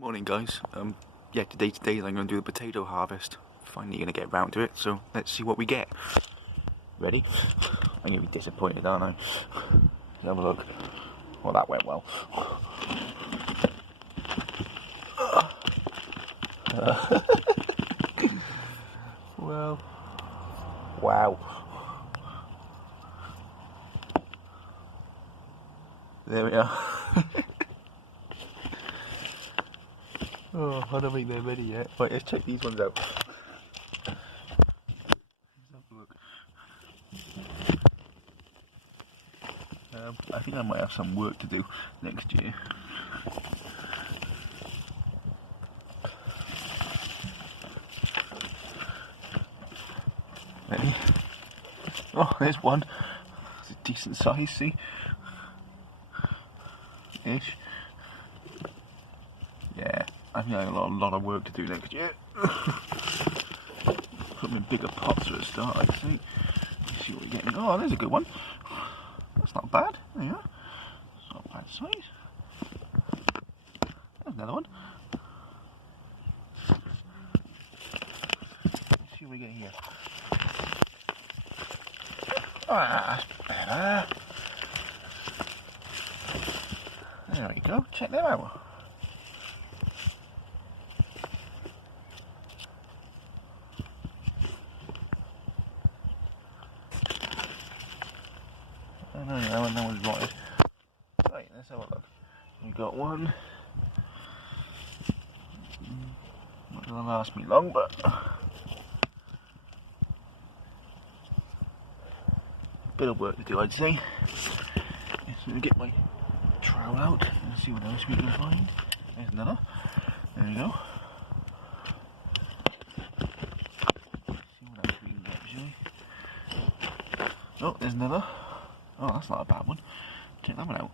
Morning guys, yeah, today I'm going to do the potato harvest. Finally going to get round to it, so let's see what we get. Ready? I'm going to be disappointed, aren't I? Let's have a look. Well, that went well. Well, wow. There we are. Oh, I don't think they're ready yet. Right, let's check these ones out. Let's have a look. I think I might have some work to do next year. Ready? Oh, there's one. It's a decent size, see? Ish. Yeah, I think I have a lot of work to do next year. Put them in bigger pots for a start, I think. Let's see what we get. Oh, there's a good one. That's not bad. There you are. It's not bad size. There's another one. Let's see what we get here. Ah, that's better. There we go. Check them out. I know that one's rotted. Right, let's have a look. We got one. Not gonna last me long, but a bit of work to do, I'd say. Let's get my trowel out and see what else we can find. There's another. There we go. See what else we can get, shall we? Oh, there's another. Oh, that's not a bad one. Check that one out.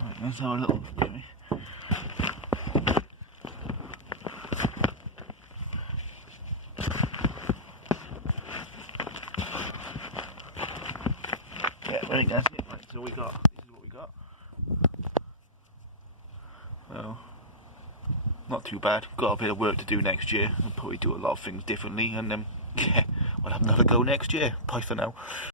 Right, let's have a little look, shall we? Yeah, I think that's it. Right, so we got. This is what we got. Well, not too bad. Got a bit of work to do next year. I'll probably do a lot of things differently, and yeah, we'll have another go next year. Bye for now.